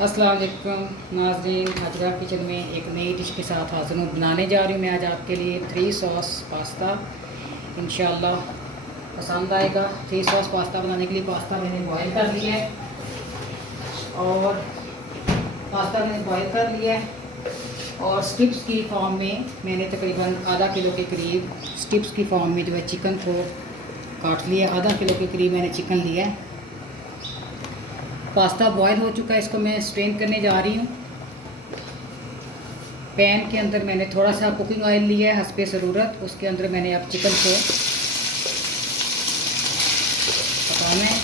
अस्सलाम वालेकुम नाज़रीन, हाजरा किचन में एक नई डिश के साथ हाज़िर हूँ। बनाने जा रही हूँ मैं आज आपके लिए 3 सॉस पास्ता। इंशाल्लाह पसंद आएगा। 3 सॉस पास्ता बनाने के लिए पास्ता मैंने बॉयल कर लिया है और और स्ट्रिप्स की फॉर्म में मैंने तकरीबन आधा किलो के करीब स्ट्रिप्स की फॉर्म में जो है चिकन को काट लिया। आधा किलो के करीब मैंने चिकन लिया है। पास्ता बॉयल हो चुका है, इसको मैं स्ट्रेन करने जा रही हूँ। पैन के अंदर मैंने थोड़ा सा कुकिंग ऑयल लिया है हस्बे ज़रूरत। उसके अंदर मैंने अब चिकन को पकाना है।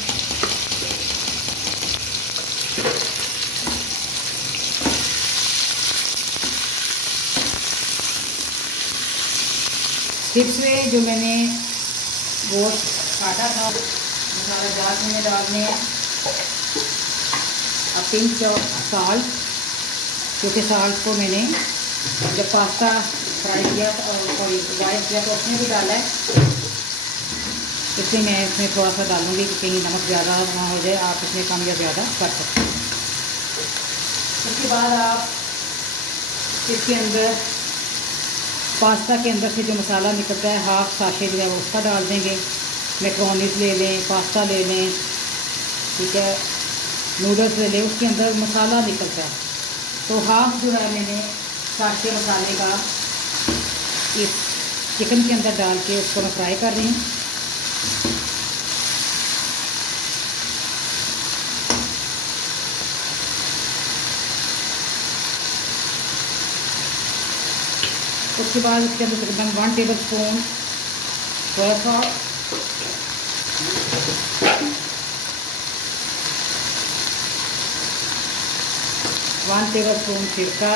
स्टिक्स में जो मैंने गोश्त काटा था मसाला जार में डालने हैं। अब पिंच ऑफ साल्ट, क्योंकि साल्ट को मैंने जब पास्ता फ्राई किया सॉरी बॉयल किया तो उसमें भी डाला है, इसलिए मैं इसमें थोड़ा सा डालूँगी कि कहीं नमक ज़्यादा ना हो जाए। आप इसमें कम या ज़्यादा कर सकते हैं। उसके बाद आप इसके अंदर पास्ता के अंदर से जो मसाला निकलता है हाफ साशे जो है वो उसका डाल देंगे। मैक्रोनीस ले लें, पास्ता ले लें, ठीक है, नूडल्स ले लें, उसके अंदर मसाला निकलता है। तो हाफ जो है मैंने साशे मसाले का इस चिकन के अंदर डाल के उसको मैं फ्राई कर रही हूँ। उसके बाद इसके अंदर तकरीबन 1 table spoon soya sauce, 1 table spoon सिरका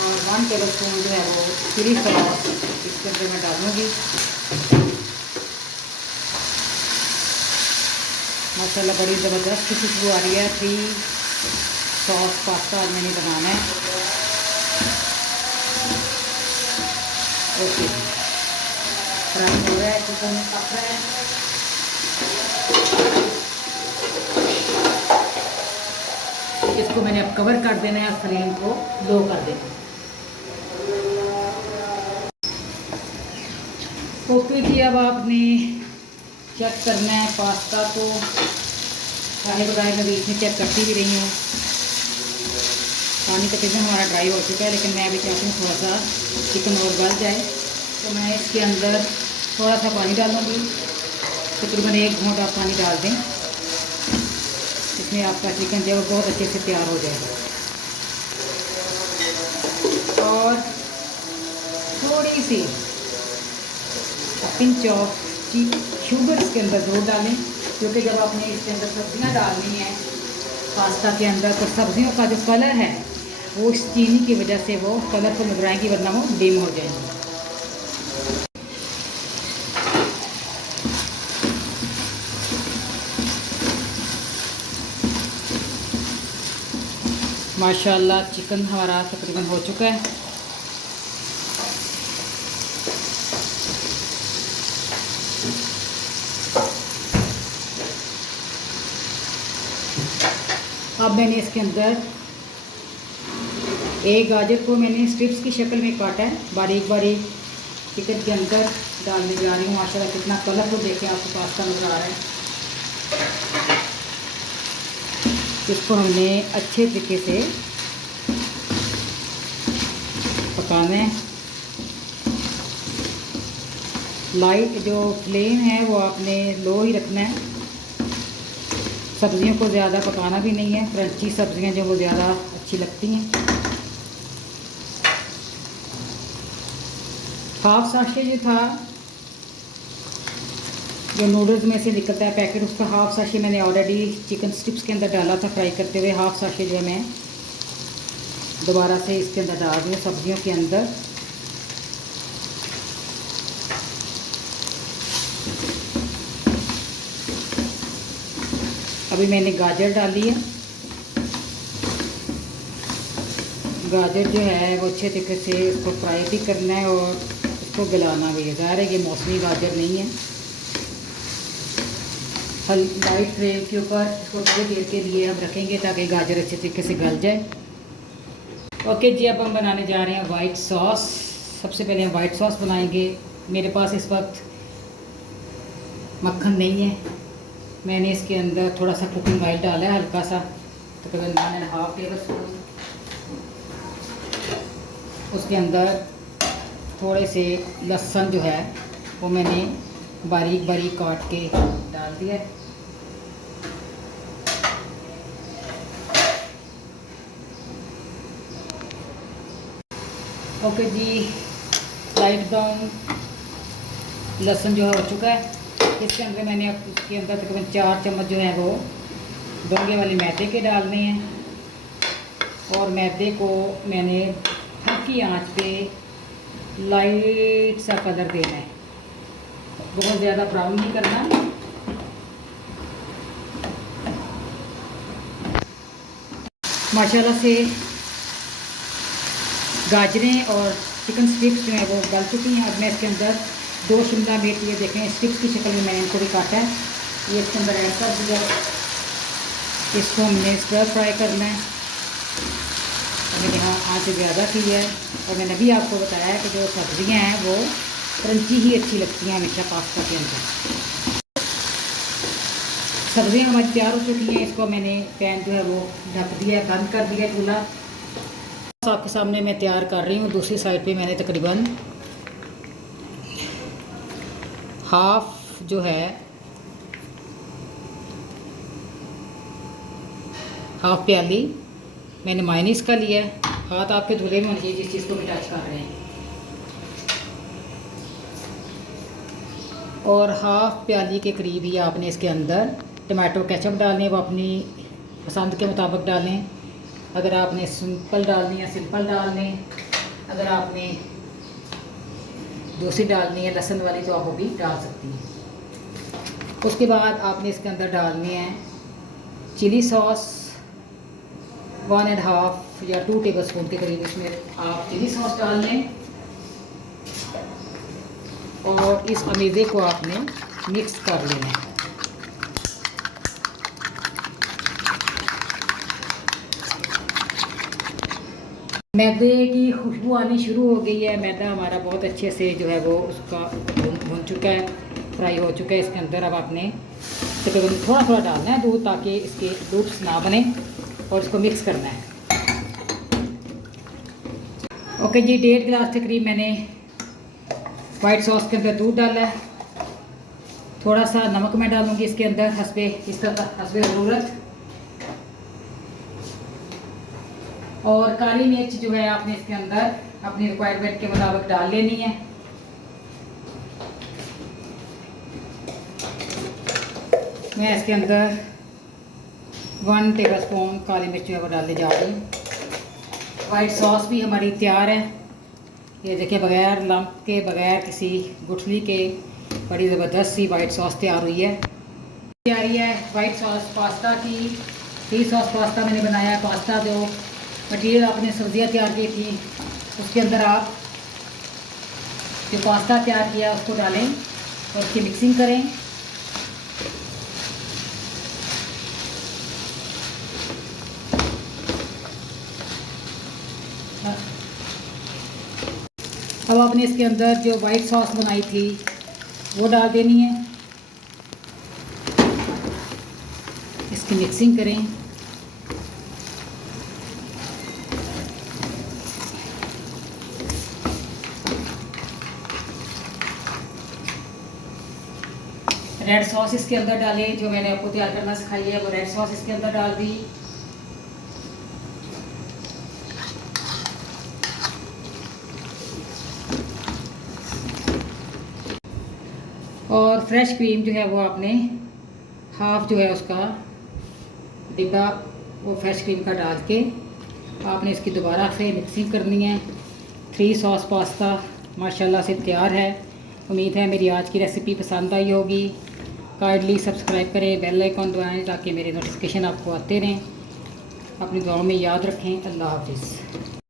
और 1 टेबल स्पून जो है वो चिली सॉस इसके अंदर मैं डालूँगी। माशाल्लाह बड़ी ज़बरदस्त खुशबू आ रही है। 3 सॉस पास्ता आज मैंने बनाना है। ओके, फ्राई हो रहा है, चिकन पक रहा है। इसको मैंने अब कवर कर देना है, फ्लेम को लो कर देना है। ओके जी, अब आपने चेक करना है पास्ता को। चाहे बगैर मैं बीच में चेक करती भी रही हूँ। पानी तकरीबन हमारा ड्राई हो चुका है, लेकिन मैं अभी चाहती हूँ थोड़ा सा चिकन और गल जाए, तो मैं इसके अंदर थोड़ा सा पानी डालूँगी। तकरीबन 1 घूंट आप पानी डाल दें, इसमें आपका चिकन जो है बहुत अच्छे से तैयार हो जाएगा। और थोड़ी सी पिंच ऑफ शुगर इसके अंदर ज़रूर डालें, क्योंकि जब आपने इसके अंदर सब्जियां डालनी है पास्ता के अंदर, तो सब्जियों का जो कलर है वो इस चीनी की वजह से वो कलरफुल नजर आएंगी, वरना वो डिम हो जाएंगी। माशाल्लाह चिकन हमारा तकरीबन हो चुका है। अब मैंने इसके अंदर एक गाजर को मैंने स्ट्रिप्स की शक्ल में काटा है, बारीक बारीक चिकन के अंदर डालने जा रही हूँ। माशाल्लाह कितना कलरफुल देखें आपको पास्ता नजर आ रहा है। इसको हमने अच्छे तरीके से पकाना है। लाइट जो फ्लेम है वो आपने लो ही रखना है। सब्जियों को ज़्यादा पकाना भी नहीं है, क्रंची सब्जियां जो वो ज़्यादा अच्छी लगती हैं। हाफ साशे जो था जो नूडल्स में से निकलता है पैकेट, उसका हाफ साशे मैंने ऑलरेडी चिकन स्ट्रिप्स के अंदर डाला था फ्राई करते हुए। हाफ साशे जो है मैं दोबारा से इसके अंदर डाल दूँ सब्जियों के अंदर। अभी मैंने गाजर डाली है। गाजर जो है वो अच्छे तरीके से इसको फ्राई भी करना है और इसको गलाना भी है। ज़ाहिर है कि मौसमी गाजर नहीं है, लाइट फ्लेम के ऊपर इसको थोड़ी देर के लिए हम रखेंगे ताकि गाजर अच्छे तरीके से गल जाए। ओके जी, अब हम बनाने जा रहे हैं वाइट सॉस। सबसे पहले हम वाइट सॉस बनाएंगे। मेरे पास इस वक्त मक्खन नहीं है, मैंने इसके अंदर थोड़ा सा कुकिंग ऑयल डाला है, हल्का सा, तकरीबन 1.5 टेबल स्पून। उसके अंदर थोड़े से लहसुन जो है वो मैंने बारीक बारीक काट के डाल दिया। ओके जी, लाइट ब्राउन लहसुन जो है हो चुका है। इसके अंदर मैंने अब इसके अंदर तकरीबन 4 चम्मच जो है वो डोंगे वाले मैदे के डालने हैं और मैदे को मैंने हल्की आंच पे लाइट सा कलर देना है, बहुत ज़्यादा ब्राउन नहीं करना। माशाल्लाह से गाजरें और चिकन स्ट्रिप्स जो है वो गल चुकी हैं। अब मैं इसके अंदर 2 शिमला मिर्च, ये देखें स्ट्रिप्स की शक्ल में मैंने इनको भी काटा है, ये इसके अंदर ऐड कर दिया। इसको हमने स्टर फ्राई करना है। मैंने यहाँ आँच ज़्यादा की है और मैंने भी आपको बताया है कि जो सब्ज़ियाँ हैं वो क्रंची ही अच्छी लगती हैं हमेशा पास्ता के अंदर। सब्ज़ियाँ हमारी तैयार हो चुकी हैं। इसको मैंने पैन जो है वो ढक दिया, बंद कर दिया चूल्हा। आपके सामने मैं तैयार कर रही हूँ। दूसरी साइड पे मैंने तकरीबन हाफ जो है हाफ प्याली मैंने मायनीस का लिया है। हाथ आपके धुले में होने चाहिए जिस चीज़ को भी टच कर रहे हैं। और हाफ प्याली के करीब ही आपने इसके अंदर टमाटो केचप डालने, वो अपनी पसंद के मुताबिक डालें। अगर आपने सिंपल डालनी है सिंपल डाल लें, अगर आपने दूसरी डालनी है लहसुन वाली तो आप वो भी डाल सकती हैं। उसके बाद आपने इसके अंदर डालने हैं चिली सॉस 1.5 या 2 टेबल स्पून के करीब इसमें आप चिली सॉस डाल लें और इस अमेज़े को आपने मिक्स कर लेना है। मैदे की खुशबू आनी शुरू हो गई है। मैदा हमारा बहुत अच्छे से जो है वो उसका भुन चुका है, फ्राई हो चुका है। इसके अंदर अब आपने तकरीबन थोड़ा थोड़ा डालना है दूध ताकि इसके लूप्स ना बने और इसको मिक्स करना है। ओके जी, 1.5 गिलास के करीब मैंने वाइट सॉस के अंदर दूध डाला है। थोड़ा सा नमक मैं डालूँगी इसके अंदर हस्बे ज़रूरत। और काली मिर्च जो है आपने इसके अंदर अपनी रिक्वायरमेंट के मुताबिक डाल लेनी है। मैं इसके अंदर 1 टेबल स्पून काली मिर्च जो है वो डालने जा रही हूँ। वाइट सॉस भी हमारी तैयार है। ये देखिए, बगैर लम्प के, बगैर किसी गुठली के बड़ी ज़बरदस्त सी वाइट सॉस तैयार हुई है। तैयारी है वाइट सॉस पास्ता की। 3 सॉस पास्ता मैंने बनाया है। पास्ता जो मटीरियल आपने सब्जियां तैयार की थी उसके अंदर आप जो पास्ता तैयार किया उसको डालें और उसकी मिक्सिंग करें। अब आपने इसके अंदर जो वाइट सॉस बनाई थी वो डाल देनी है। इसकी मिक्सिंग करें। रेड सॉस इसके अंदर डालें, जो मैंने आपको तैयार करना सिखाई है वो रेड सॉस इसके अंदर डाल दी। और फ्रेश क्रीम जो है वो आपने हाफ जो है उसका डिब्बा वो फ्रेश क्रीम का डाल के आपने इसकी दोबारा से मिक्सिंग करनी है। 3 सॉस पास्ता माशाल्लाह से तैयार है। उम्मीद है मेरी आज की रेसिपी पसंद आई होगी। काइंडली सब्सक्राइब करें, बेल आइकॉन दबाएं ताकि मेरे नोटिफिकेशन आपको आते रहें। अपनी दुआओं में याद रखें। अल्लाह हाफिज़।